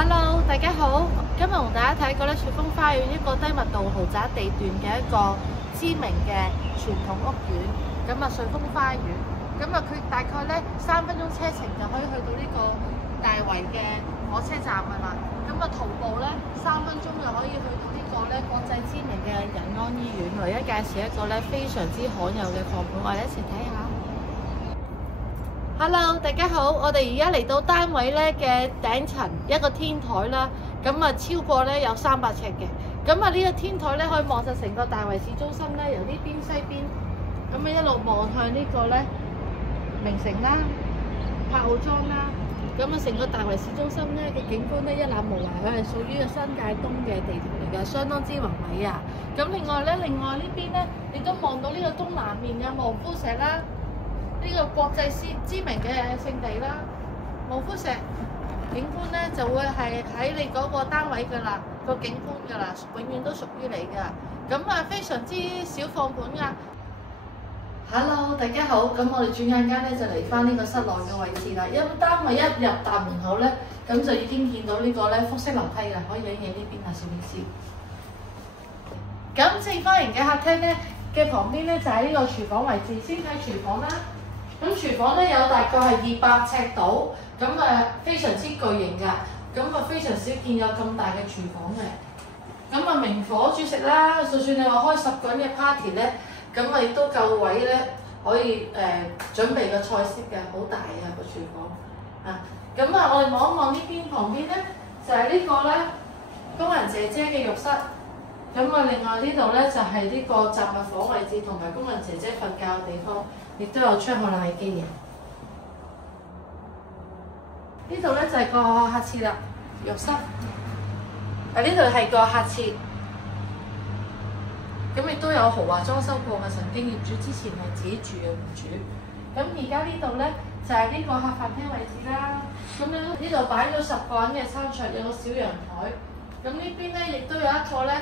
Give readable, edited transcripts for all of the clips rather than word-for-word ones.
Hello， 大家好，今日同大家睇過咧雪峰花園一個低密度豪宅地段嘅一個知名嘅傳統屋苑，咁啊瑞峰花園，咁啊佢大概咧3分鐘車程就可以去到呢個大圍嘅火車站噶啦，咁啊徒步咧3分鐘就可以去到呢個咧國際知名嘅仁安醫院。我而家介紹一個咧非常之罕有嘅貨盤，我哋一齊睇下。Hello， 大家好，我哋而家嚟到單位咧嘅頂層一個天台啦，咁啊超過咧有300尺嘅，咁啊呢個天台咧可以望實成個大圍市中心咧，由呢邊西邊，咁啊一路望向呢個咧名城啦、柏傲莊啦，咁啊成個大圍市中心咧嘅景觀咧一覽無遺，佢係屬於個新界東嘅地圖嚟嘅，相當之宏偉啊！咁另外呢邊咧，亦都望到呢個東南面嘅望夫石啦。呢個國際知名嘅勝地啦，望夫石景觀咧就會係喺你嗰個單位㗎啦，個景觀㗎啦，永遠都屬於你㗎。咁啊非常之少放盤㗎。Hello， 大家好，咁我哋轉眼間咧就嚟翻呢個室內嘅位置啦。因為單位一入大門口咧，咁就已經見到呢個咧複式樓梯啦，可以影影呢邊啊，攝影師。咁正方形嘅客廳咧嘅旁邊咧就喺呢個廚房位置，先睇廚房啦。咁廚房咧有大概係200尺度，咁啊非常之巨型㗎，咁啊非常少見有咁大嘅廚房嘅。咁啊明火煮食啦，就算你話開10個人嘅 party咧，咁啊亦都夠位咧，可以準備個菜式嘅，好大啊個廚房啊。咁啊我哋望一望呢邊旁邊咧，就係呢個咧工人姐姐嘅浴室。咁啊另外呢度咧就係呢個雜物房位置同埋工人姐姐瞓覺嘅地方。亦都有出汗冷氣機嘅。呢度咧就係個客廁啦，浴室。呢度係個客廁，咁亦都有豪華裝修過嘅，曾經業主之前係自己住嘅戶主。咁而家呢度咧就係呢個客飯廳位置啦。咁咧呢度擺咗10個人嘅餐桌，有個小陽台。咁呢邊咧亦都有一個咧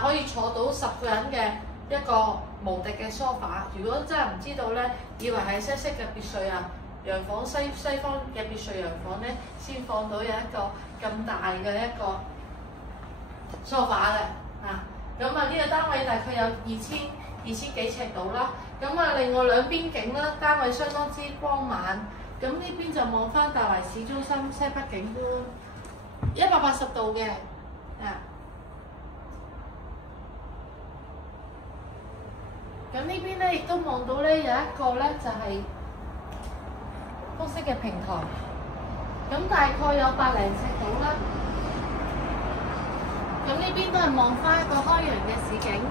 可以坐到10個人嘅一個無敵嘅梳化。如果真係唔知道咧，以為係西式嘅別墅啊，洋房西方嘅別墅洋房咧，先放到有一個咁大嘅一個梳化嘅啊。咁啊呢個單位大概有2000幾尺度啦。咁啊另外兩邊景啦，單位相當之光猛。咁呢邊就望翻大圍市中心西北景觀，180度嘅啊。咁呢邊咧亦都望到咧有一個咧就係複式嘅平台，咁大概有100零尺度啦。咁呢邊都係望翻一個開揚嘅市景，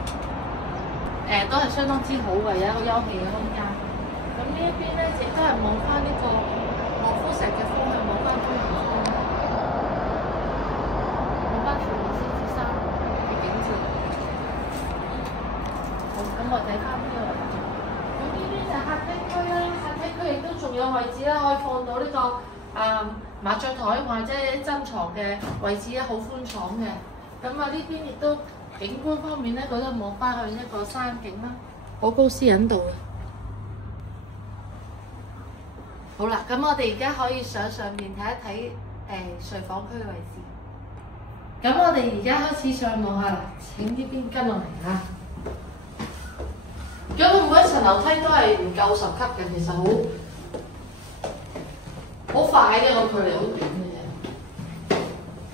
都係相當之好嘅，有一個休憩嘅空間。咁呢一邊咧亦都係望翻呢個望夫石嘅方向，望翻東陽方向，望翻屯門獅子山嘅景緻。好，咁我睇翻。客廳區亦都仲有位置啦，可以放到呢個麻雀台或者珍藏嘅位置咧，好寬敞嘅。咁啊呢邊亦都景觀方面咧，佢都望翻去一個山景啦，好高私隱度嘅。好啦，咁我哋而家可以上面睇一睇睡房區嘅位置。咁我哋而家開始上望下啦，請呢邊跟落嚟啦。咁每一層樓梯都係唔夠10級嘅，其實好快嘅，個距離好短嘅啫。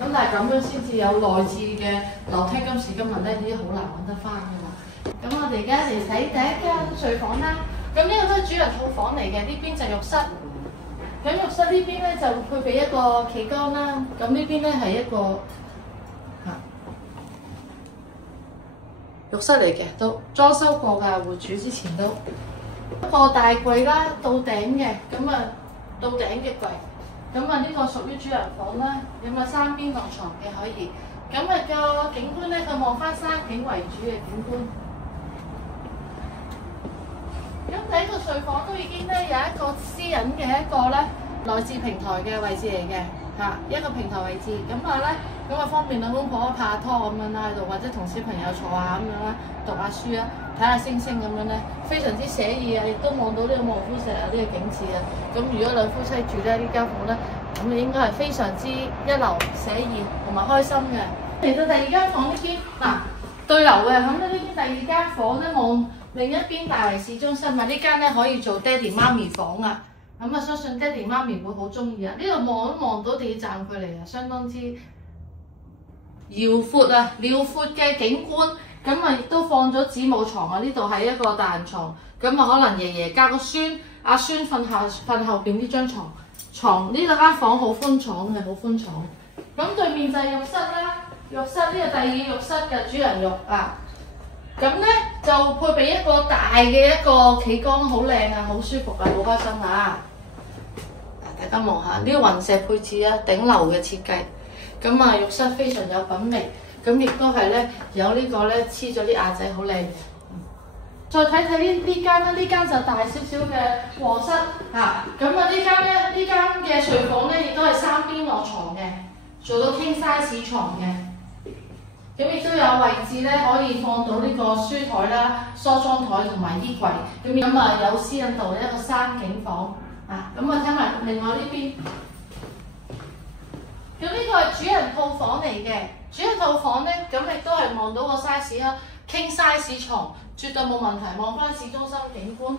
咁但係咁樣先至有內置嘅樓梯，今時今日咧已經好難揾得翻㗎啦。咁我哋而家嚟睇第一間睡房啦。咁呢個都係主人套房嚟嘅，呢邊就浴室。咁浴室呢邊咧就配備一個企缸啦。咁呢邊咧係一個浴室嚟嘅，都裝修過㗎，戶主之前都一個大櫃啦，到頂嘅，咁啊到頂嘅櫃，咁啊呢個屬於主人房啦，咁啊3邊落床嘅可以，咁啊個景觀咧，佢望翻山景為主嘅景觀。咁第一個睡房都已經咧有一個私隱嘅一個咧內置平台嘅位置嚟嘅。一個平台位置，咁方便兩公婆拍下拖咁樣啦喺度，或者同小朋友坐下咁樣啦，讀下書啊，睇下星星咁樣咧，非常之寫意啊！亦都望到呢個望夫石啊，呢個景緻啊。咁如果兩夫妻住咧，呢間房咧咁應該係非常之一流、寫意同埋開心嘅。嚟到第二間房呢邊嗱對流嘅，咁咧呢邊第二間房咧望另一邊大圍市中心啊，呢間咧可以做爹哋媽咪房啊。咁啊，相信爹哋媽咪會好中意啊！呢度望都望到地鐵站距離啊，相當之遼闊啊，遼闊嘅景觀。咁啊，亦都放咗子母床啊！呢度係一個大人床，咁啊可能爺爺加個孫，阿孫瞓後邊呢張床。呢度間房好寬敞嘅，好寬敞。咁對面就係浴室啦，浴室呢個第二浴室嘅主人浴啊。咁咧就配備一個大嘅一個企缸，好靚啊，好舒服啊，好開心啊！大家望下呢個雲石配置啊，頂流嘅設計。咁啊，浴室非常有品味。咁亦都係咧，有呢個咧黐咗啲瓦仔，好靚。再睇睇呢間啦，呢間就大少少嘅臥室嚇。咁啊，呢間嘅睡房咧，亦都係三邊落床嘅，做到 king size 床嘅。咁亦都有位置咧，可以放到呢個書台啦、梳妝台同埋衣櫃。咁啊，有私隱度一個3景房啊。咁啊，睇埋另外呢邊。咁呢個係主人套房嚟嘅。主人套房咧，咁亦都係望到個 size 啦 ，king size 床，絕對冇問題。望翻市中心景觀。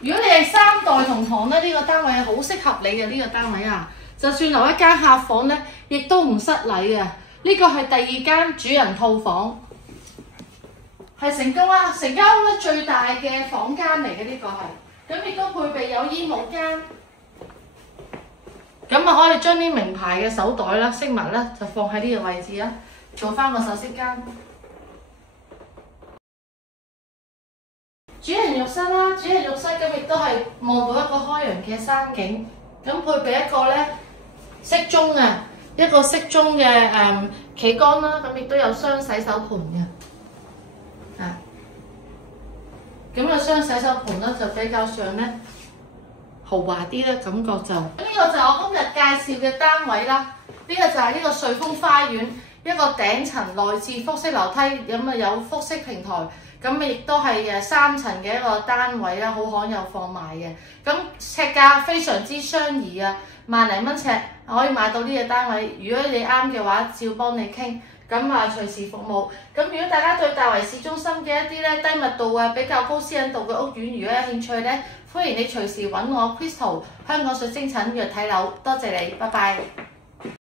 如果你係3代同堂咧，呢個單位係好適合你嘅呢個單位啊！就算留一間客房咧，亦都唔失禮嘅。呢個係第2間主人套房，係成間屋咧最大嘅房間嚟嘅呢個係。咁亦都配備有衣帽間。咁啊，可以將啲名牌嘅手袋啦、飾物啦，就放喺呢個位置啦，做翻個首飾間。主人浴室啦，主人浴室咁亦都係望到一個開揚嘅山景，咁配備一個咧適中嘅一個適中嘅企缸啦，咁亦都有雙洗手盆嘅，啊，咁啊雙洗手盆咧就比較上咧豪華啲咧，感覺就呢個就係我今日介紹嘅單位啦。呢個就係呢個瑞豐花園，一個頂層內置複式樓梯，咁啊有複式平台，咁亦都係3層嘅一個單位啦，好罕有放賣嘅。咁尺價非常之相宜啊，1萬零蚊尺可以買到呢個單位。如果你啱嘅話，照幫你傾。咁啊，隨時服務。咁如果大家對大圍市中心嘅一啲咧低密度啊、比較高私隱度嘅屋苑，如果有興趣咧，歡迎你隨時揾我 Crystal 香港水晶診約睇樓。多謝你，拜拜。